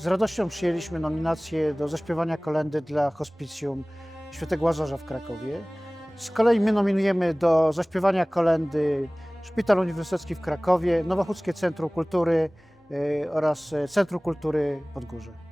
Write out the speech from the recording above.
Z radością przyjęliśmy nominację do zaśpiewania kolendy dla hospicjum Świętego Łazarza w Krakowie. Z kolei my nominujemy do zaśpiewania kolendy Szpital Uniwersytecki w Krakowie, Nowochódzkie Centrum Kultury y, oraz y, Centrum Kultury Podgórze.